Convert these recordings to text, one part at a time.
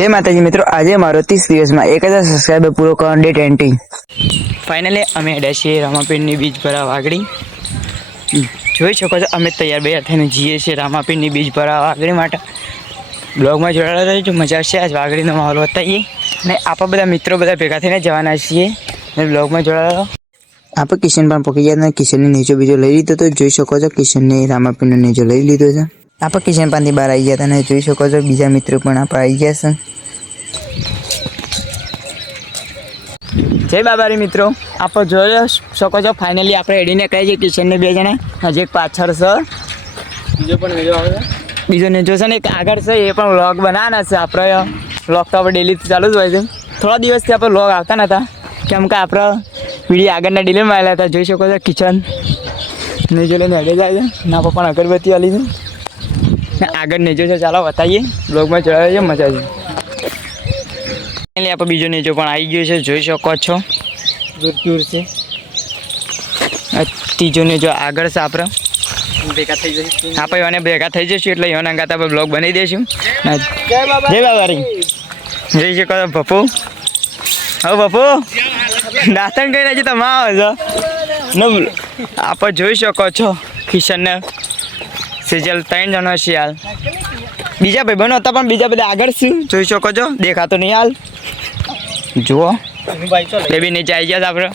जय माताजी मित्रों, आज मारो 30 दिवस में 1000 सब्सक्राइबर पूरो करવાનો ડેટ એન્ટિંગ फाइनली अमे हेड्या छीए रामापीરની बीज भरावा આગળ જોઈ શકો છો અમે તૈયાર બે થઈને જઈએ છીએ રામાપીરની બીજ ભરાવા આગળ માટે બ્લોગમાં જોડાયેલા રહેજો, મજા આવશે। આજ વાગડીનો માહોલ બતાવીએ ને આપણે બધા મિત્રો બધા ભેગા થઈને જવાના છીએ ને બ્લોગમાં જોડાયેલા। આપણે કિશન પણ પકી ગયા ને કિશનને નીચો બીજો લઈ લીધો તો જોઈ શકો છો કિશનને રામાપીરનો નીચો લઈ લીધો છે। આપણે કિશન પાસેથી બહાર આવી ગયા હતા ને જોઈ શકો છો બીજા મિત્રો પણ આપણે આવી ગયા છે। जय बाबारी मित्रों, आप जो सको छो फाइनली आप रेडी निकळे छे। किशन ने बे जणे हजी एक पाछळ छे, बीजो नेजो छे ने एक आगळ छे। ए पण व्लॉग बनाववाना छे। आपणे व्लॉग तो आपणे डेली चालू ज होय छे। थोड़ा दिवस थी आपणे व्लॉग आवता नता केम के आपणे विडियो आगळना डिलीट मारेला हता। जोई शको छो किचन नेजो लईने हेडे जाय छे ना पण अगरबत्ती आली छे ने आगळ नेजो छे। चालो बताइए व्लॉग में जोड़ायो, मजा आवशे। आप बीजो नेचो पण आई गयो छे, जोई शको छो दूर से। तीजो नेचो आगळ छे। आपणे भेगा थई जईशुं, आपणे ओने भेगा थई जईशुं એટલે યોના ગાતા પર બ્લોગ બનાવી દેશું। જય બાબારી, જોઈ શકો છો પપ્પુ। હવે પપ્પુ દાંતણ કરી છે તમે આવો છો ને આપણે જોઈ શકો છો કિશન ને સેજલ 3 જણો છે હાલ। બીજા ભાઈ બનો હતા પણ બીજા બધા આગળ છે, જોઈ શકો છો દેખાતો નહીં હાલ। जुओ बेबी नीचे आई गया आपरे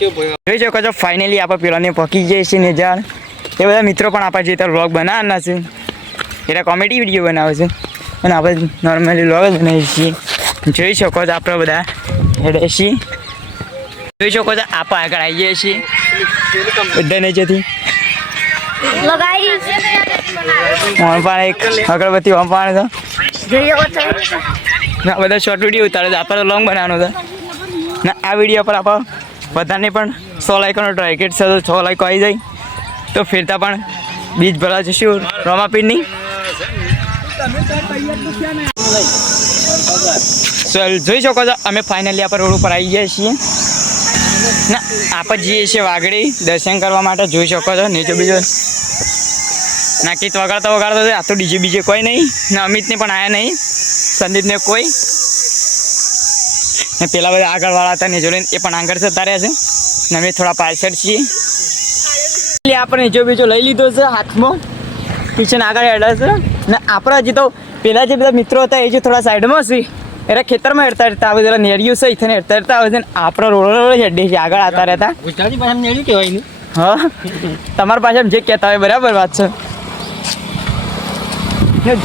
જોઈ શકો છો फाइनली आप पेलाने पकी जाए छे नेजार। ए बधा मित्रों पण आपा जे व्लॉग बनाववाना छे, एटा कॉमेडी विडियो बनावे छे अने आपणे नॉर्मली व्लॉग बनावीए छीए। જોઈ શકો છો आपणे बधा हेडे छीए। જોઈ શકો છો आप આગળ આવી જાય छीए બધા નીચેથી लगाई वहां पर एक अगरबत्ती वहां पर था ना बधा शॉर्ट वीडियो उतारे छे। आपणे लॉन्ग बनावવાનો છે ને આ વિડિયો પર આપણે બધાને પણ 100 લાઈકનો ટાર્ગેટ છે તો 6 લાઈક આવી જાય તો ફેરતા પણ બીજ ભરવા જશું રામાપીરની। ચલ જોઈ શકો છો અમે ફાઇનલી આપણે રોડ ઉપર આવી ગયા છીએ ને આપણે જઈએ છીએ વાગડી દર્શન કરવા માટે। જોઈ શકો છો નીચે બીજો ना गीत वगाड़ता वगाड़ता आ तो डीजे बीजे कोई नहीं ना अमित ने पण आया नहीं, संदीप ने कोई ने पेला बधा आगळ वाळा था ने जो ए पण आंगळ जता रह्या छे ने अमे थोड़ा पाछळ छीए। એટલે આપણે જો બીજો લઈ લીધો છે હાથમાં, કિચન આગળ હેડે છે ને આપણે હજી તો પેલા જે બધા મિત્રો હતા એ જે થોડા સાઈડમાં છે એરા ખેતરમાં હેડતા હેડતા આવે જરા નેરિયું છે ઇથને હેડતા હેડતા આવે છે ને આપણે રોડ હેડે છે આગળ આવતા રહેતા। ગુજરાતી ભાષામાં નેરિયું કહેવાય ને? હા, તમારા ભાષામાં જે કહેતા હોય બરાબર વાત છે।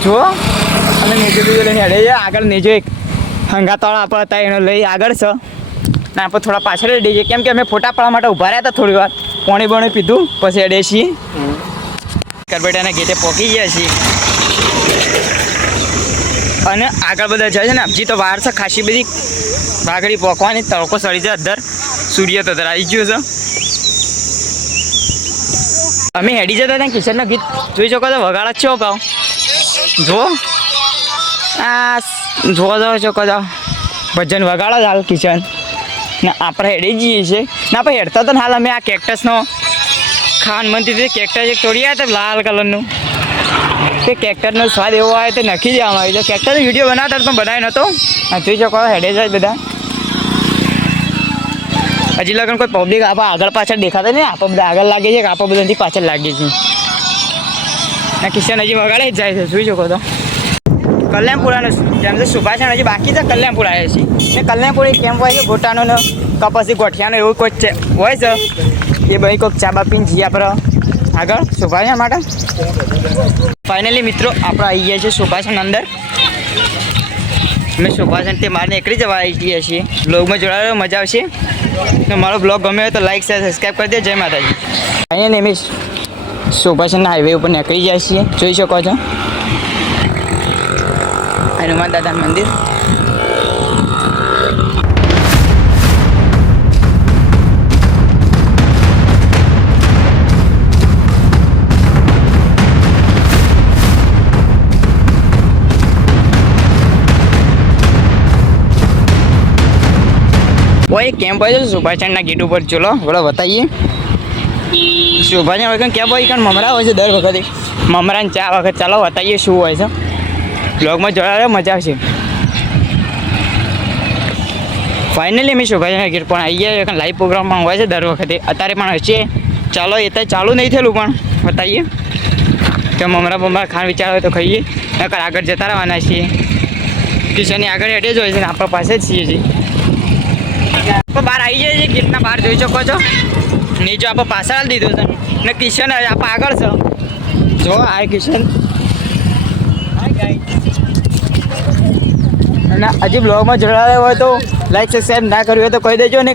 जो अमे नेचो बीजो लईने हेडे छे आगळ। नेचो एक हंगातवाळो आपणे हता एनो लई आगळ छे ने आपणे थोड़ा पाछळ हेडे छीए केम के अमे फोटा पाडवा माटे उभा रह्या हता। थोड़ी वार पाणी बाणी पीधुं पछी हेडे छीए। करबेटाना गेटे पहोंची गया छीए अने आगळ बधा जाय छे ने हजी तो वार छे खासी बधी वागड़ी पोकवानी। तड़को सड़ी जाय अंदर, सूर्य तो आई गयो छे। अमे हेडी जता त्या किशनना गीत जोई शको छो वगाड़े छो पाव जो आ जो शको छो भजन वगाड़ो हाल किशन ने आपणे हेडी जीए छे ने आपणे हेडता तो हाल अमे आ केक्टसनो खान मनती थी। केक्टस एक तोड़ी आया था लाल कलरनुं, ते केक्टसनो स्वाद एवो आवे तो नखी देवामां आव्यो। केक्टसनो विडियो बनावता पण बनाव्यो नतो। जोई शको हेडे जाय बधा। हजी लगन कोई पब्लिक आप आगळ पाछळ देखाता नहीं, आप बधा आगळ लागे छे, आप बधाथी पाछळ लागे छे ने किशन हजी वगाड़े ज जाय छे। जोई शको तो कल्याणपुरानो जेम से सुभाषण हजी बाकी छे। कल्याणपुर आव्या छे ने कल्याणपुर एक केम्प होय छे गोटानो ने कपासी गोठियानो एवो कोई होय छे। ए भाई कोई चाबा पीने जीए आपणे आगळ सुभाषण माटे। फाइनली मित्रों आपणे आई गया छे सुभाषण अंदर। मैं सुभाषण ते मार निकली जवा आई गया छीए। ब्लॉग में जोड़ायो, मजा आवशे। तो मारो ब्लॉग गम्यो हो तो लाइक शेयर सब्सक्राइब कर दे। जय माताजी। फाइनली मैं सुभाषण हाईवे पर निकली जाए छीए। जोई शको छो हनुमान दादा मंदिर। वो एक कैंप है सुभाषचंद्र ना गेट पर। चलो बोलो बताइए सुभाषचंद्र वगैरह क्या भाई ममरा हो दर वखत ममरा चा वखत। चलो बताइए शू हो બ્લોગમાં જોડાયો મજા આવશે. ફાઇનલી અમે શોભાજીના ગેટ પણ આવી ગયા. લાઈવ પ્રોગ્રામમાં હોય છે દર વખતે, અત્યારે પણ હશે. ચાલો એ તો ચાલુ નહીં થયેલું પણ બતાવીએ કે મમરા બમરા ખાન વિચાર હોય તો ખાઈએ, નકર આગળ જતા રહેવાના છીએ. કિશનની આગળ હેડે જ હોય છે ને આપણા પાસે જ છીએ. આપણે બહાર આવી જાય છે, ગેટના બહાર જોઈ શકો છો. નીચે આપણે પાછળ દીધો છે ને કિશન આપણે આગળ છે. જો આ કિશન અને હજી બ્લોગમાં જોડાયો હોય તો લાઈક સબસ્ક્રાઈબ ના કર્યું હોય તો કહી દેજો ને.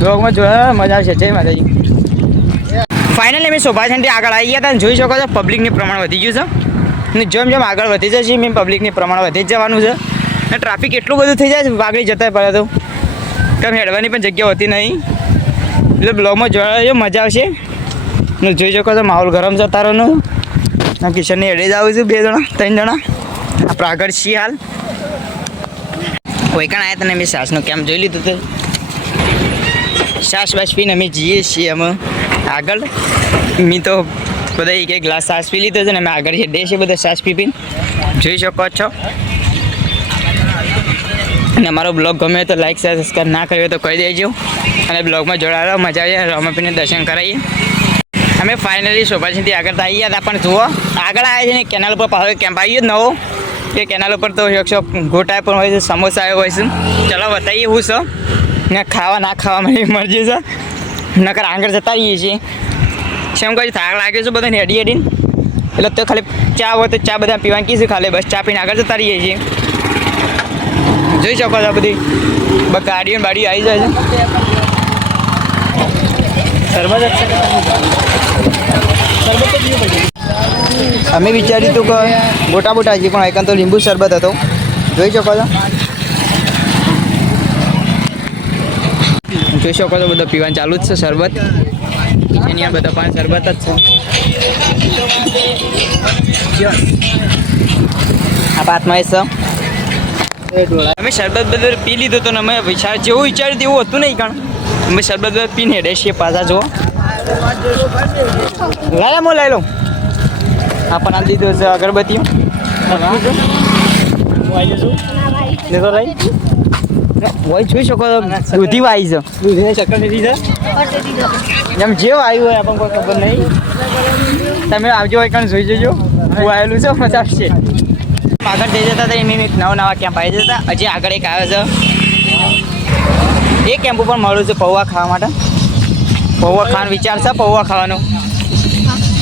બ્લોગમાં જોડાયો મજા આવશે. જય માતાજી. ફાઇનલી અમે શોભાચંડી આગળ આવી ગયા હતા. જોઈ શકો છો પબ્લિકનું પ્રમાણ વધી ગયું છે ને જેમ જેમ આગળ વધી જશે એમ પબ્લિકનું પ્રમાણ વધી જ જવાનું છે. અને ટ્રાફિક એટલું બધું થઈ જાય છે વાગડી જતા પડે તો કેમ હેડવાની પણ જગ્યા હોતી નહીં. એટલે બ્લોગમાં જોડાયો મજા આવશે ને જોઈ શકો છો માહોલ ગરમ છે તારોનો. કિશનની હેડે જ આવું છું 2 જણા 3 જણા આપણે આગળ છીએ. હાલ વૈકાણ આવ્યા તને મેં શ્વાસનો કેમ જોઈ લીધું હતું. શ્વાસ વાસ પીને અમે જઈએ છીએ અમે આગળ. મેં તો બધા એક ગ્લાસ શ્વાસ પી લીધો છે ને અમે આગળ હેડે છીએ બધા શ્વાસ પીને જોઈ શકો છો. અને અમારો બ્લોગ ગમે તો લાઈક શેર સબસ્ક્રાઈબ ના કર્યો તો કહી દેજો. અને બ્લોગમાં જોડાયેલો મજા આવી રામાપીરને દર્શન કરાવીએ. અમે ફાઇનલી શોભાજીથી આગળ આવી ગયા હતા પણ જુઓ આગળ આવ્યા છે ને કેનાલ ઉપર પાછો કેમ્પ આવી ગયો નવો. એ કેનાલ ઉપર તો એકસો ગોટાઈ પણ હોય છે, સમોસા આવ્યો હોય છે. ચલો બતાવીએ હું છે ને ખાવા ના ખાવા મારી મરજી છે. નકર આગળ જતા રહીએ છીએ. સેમ કહ્યું થાક લાગ્યો છે બધાને હેડી હેડીને એટલે તો ખાલી ચા હોય તો ચા બધા પીવાની કીધું ખાલી બસ ચા પીને આગળ જતા રહીએ છીએ. જોઈ શકો છો બધી ગાડીઓ બાડીઓ આવી જાય છે. અમે વિચાર્યું હતું કે મોટા મોટા હજી પણ એકન તો લીંબુ શરબત હતો. જોઈ શકો છો જોઈ શકો છો બધો પીવાનું ચાલુ જ છે શરબત. એની બધા પણ શરબત જ છે. આ બાતમાં એ છે અમે શરબત બધું પી લીધું હતું ને અમે જેવું વિચાર્યું તેવું હતું નહીં. કારણ અમે શરબત બધું પીને હેડે છીએ પાછા. જુઓ લાયા હું લઈ લઉં. આપણને આ દીધું છે અગરબત્તીઓ. હોય જોઈ શકો દૂધી વાવી છે. દૂધીને ચક્કર લીધી છે એમ જેવું આવ્યું હોય આપણને કોઈ ખબર નહીં. તમે આવજો હોય કારણ જોઈ જજો. હું આવેલું છે મજા છે. આગળ જઈ જતા હતા એની નવા કેમ્પ આવી જતા. હજી આગળ એક આવે છે એ કેમ્પ ઉપર મળ્યું છે પૌવા ખાવા માટે. પૌવા ખાવાનો વિચાર છે પૌવા ખાવાનો.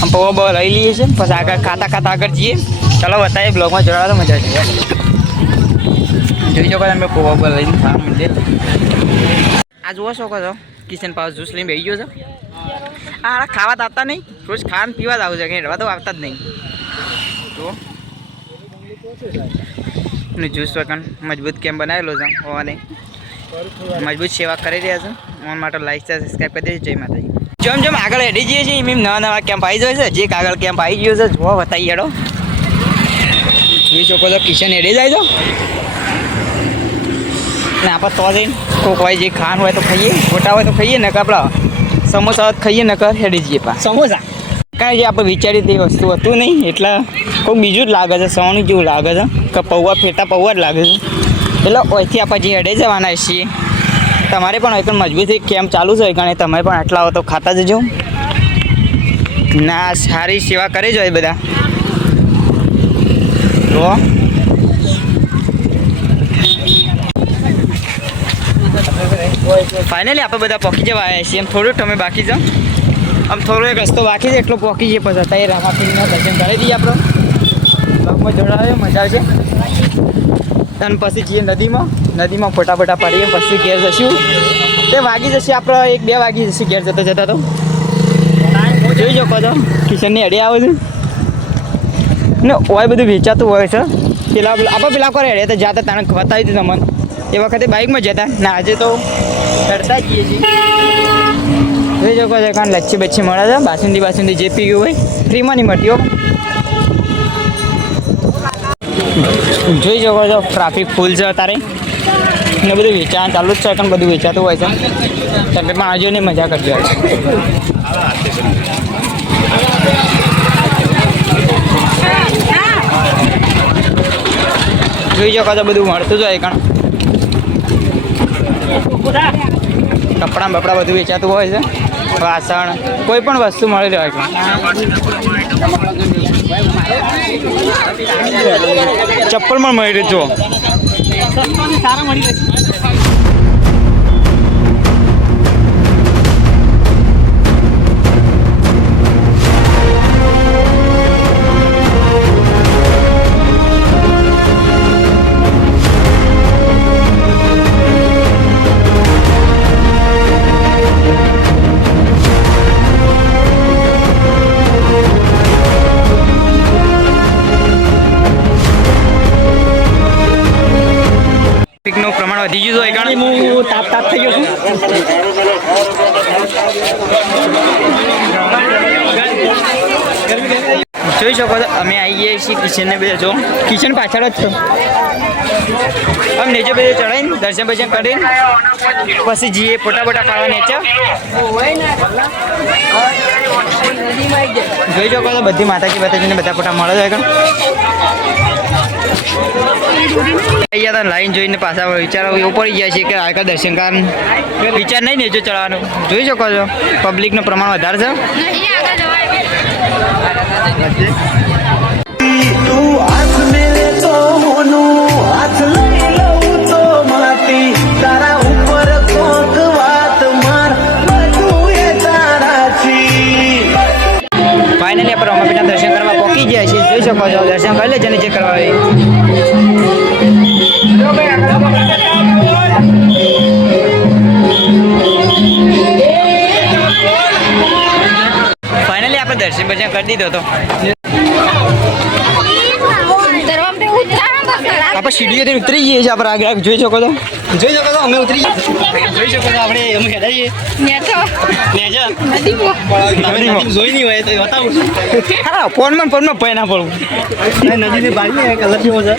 આમ પૌવા બહુ લઈ લઈએ છીએ પછી આગળ ખાતા આગળ જઈએ. ચાલો બતાવીએ બ્લોગમાં જોડાવા મજા છે. જોઈ શકો તમે પૌવા બહુ લઈને ખાવા માંડે. આ જુઓ શકો છો કિશન પાસ જ્યુસ લઈને બેસી ગયો છે. આ ખાવા તો આવતા નહીં, રોજ ખાવાનું પીવા જ આવું છે. કંઈ રવા તો આવતા જ નહીં. જુઓ અને જ્યુસ વગર મજબૂત કેમ બનાવેલો છે હોવાને મજબૂત સેવા કરી રહ્યા છે. ઓન માટે લાઈક છે સબસ્ક્રાઈબ કરી દેજો. જય માતાજી. જેમ જેમ આગળ હેડી જઈએ છીએ એમ નવા કેમ્પ આવી જાય છે. જે આગળ કેમ્પ આવી ગયો છે જોવા બતાવી હેડો. જોઈ શકો છો કિશન હેડી જાય છો ને આપણે તો જઈને કોક હોય જે ખાવાનું હોય તો ખાઈએ, ખોટા હોય તો ખાઈએ ને આપણા સમોસા ખાઈએ ને હેડી જઈએ પા સમોસા. કારણ જે આપણે વિચારી તે વસ્તુ હતું નહીં એટલે કોઈ બીજું જ લાગે છે. સવાનું જેવું લાગે છે કે પૌવા ફેટા પૌવા જ લાગે છે. એટલે અહીંથી આપણે જે હેડે જવાના છીએ. તમારે પણ હોય પણ મજબૂત કેમ્પ ચાલુ છે કારણ તમે પણ આટલા હો તો ખાતા જજો. ના સારી સેવા કરે છે બધા. તો ફાઇનલી આપણે બધા પહોંચી જવા આવ્યા છીએ. એમ થોડું તમે બાકી છે. આમ થોડો એક રસ્તો બાકી છે એટલો પહોંચી જઈએ પછી હતા એ રામાપીરના દર્શન કરી દઈએ. આપણે બ્લોગમાં જોડાયો મજા આવશે. અને પછી જઈએ નદીમાં ફોટા પાડીએ પછી ઘેર જશું. તે વાગી જશે આપણે 1-2 વાગી જશે ઘેર જતા તો. જોઈ શકો છો કિશનની હેડે આવે છે ને હોય બધું વેચાતું હોય છે. પેલા કરે હેડે તો જાતા તાણે બતાવી દીધું મને. એ વખતે બાઇકમાં જતા ને આજે તો ચડતા જઈએ છીએ. જોઈ શકો છો કારણ લચ્છી બચ્છી મળે છે. બાસુંદી જે પીવું હોય ફ્રીમાં નહીં મળતી હો. જોઈ શકો છો ટ્રાફિક ફૂલ છે અત્યારે ને બધું વેચાણ ચાલુ જ છે. કારણ બધું વેચાતું હોય છે. તમે પણ આવજો ને મજા કરજો. જોઈ શકો છો બધું મળતું જ હોય કારણ કપડાં બપડા બધું વેચાતું હોય છે, વાસણ કોઈ પણ વસ્તુ મળી રહે છે. ચપ્પલ પણ મળી રહે જો સારા મળી રહે છે. નું પ્રમાણ વધી ગયું હોય કારણ હું તાપ થઈ ગયો છું. જોઈ શકો છો અમે આવી ગયા છીએ કિચનને બધા જો કિચન પાછળ જ છો. આમ નીચે બધે ચડાવીને દર્શન બર્શન કરીને પછી જઈએ ફોટા બોટા પાડવા નીચે. જોઈ શકો છો બધી માતાજીને બધા ફોટા મળે છે કારણ અહીંયા તો લાઈન જોઈને પાછા વિચારો એવું પડી ગયા છે કે આગળ દર્શન કારણ વિચાર નહીં નીચે ચડવાનું. જોઈ શકો છો પબ્લિકનું પ્રમાણ વધારે છે. ફાઇનલી આપણે રમાપીરના દર્શન કરવા પહોંચી ગયા છીએ. જોઈ શકો છો દર્શન કરી લેજો નીચે કરવા હોય. ફાઇનલી આપણે દર્શન બર્શન કરી દીધો હતો. આપણે સીડીઓથી ઉતરી જઈએ છીએ. આપણે આગળ જોઈ શકો છો અમે ઉતરી જોઈ શકો છો આપણે અમે હેડાઈએ જોઈ નહીં હોય તો બતાવું છું. હા ફોનમાં પૈ ના પડવું નદીની બાજુ કલર જેવો છે.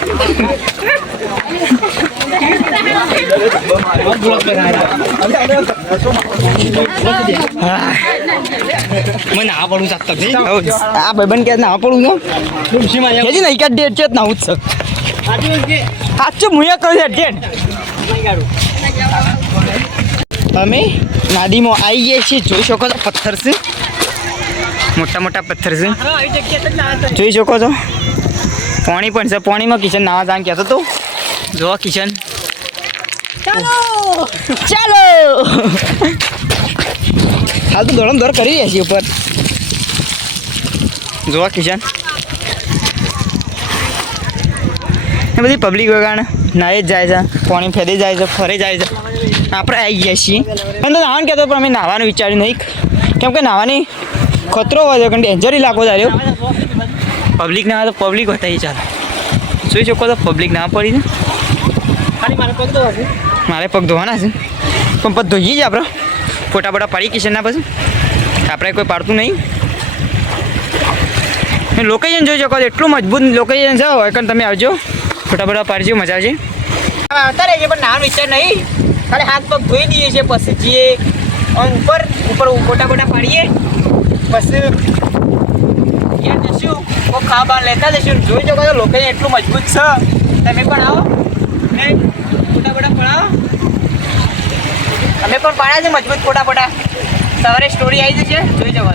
મને ના પડું ચાકતો આ ભાઈબંધ કે ના પડું નહીં ડેટ છે ના ઉત્સવ સાચું મુયા કહું છે ડેટ. અમે નાદીમાં આવી ગયા છીએ. જોઈ શકો છો પથ્થર છે, મોટા મોટા પથ્થર છે. જોઈ શકો છો પાણી પણ છે. પાણીમાં કિચન નાવા જવાનું કહેતો હતો. જો કિચન ચાલો હાલ તો દોડમ દોડ કરી રહ્યા છીએ ઉપર. જોવા કિચન એ બધી પબ્લિક વગાડ નાહી જ જાય છે, પાણી ફેરી જાય છે, ફરી જાય છે. આપણે આવી ગયા છીએ અને નાવાનું કહેતો પણ અમે નાહવાનું વિચાર્યું નહીં કેમ કે નાહવાની ખતરો હોય છે કારણ ડેન્જર ઇલાકો જાય પબ્લિક ના તો પબ્લિક હતા. ચાલો જોઈ શકો તો પબ્લિક ના પડી છે. મારે પગ ધોવાના છે પણ પગ ધોઈએ જ આપણે ફોટા બોટા પાડી કિચનના પછી આપણે કોઈ પાડતું નહીં. લોકેશન જોઈ શકો એટલું મજબૂત લોકેશન છે હોય કારણ તમે આવજો ફોટા બોટા પાડજો મજા આવશે. આવતા રહેજે પણ નાનો વિચાર નહીં ખાલી હાથ પગ ધોઈ દઈએ છીએ પછી જઈએ ઉપર ફોટા બોટા પાડીએ પછી જશું ખાવા લેતા જશું. જોઈ શકો છો લોકેશન એટલું મજબૂત છે. તમે પણ આવો ને ફોટા બોટા પડાવો. અમે પણ પાડ્યા છે મજબૂત ફોટા બોટા. સવારે સ્ટોરી આવી જશે જોઈ શકો.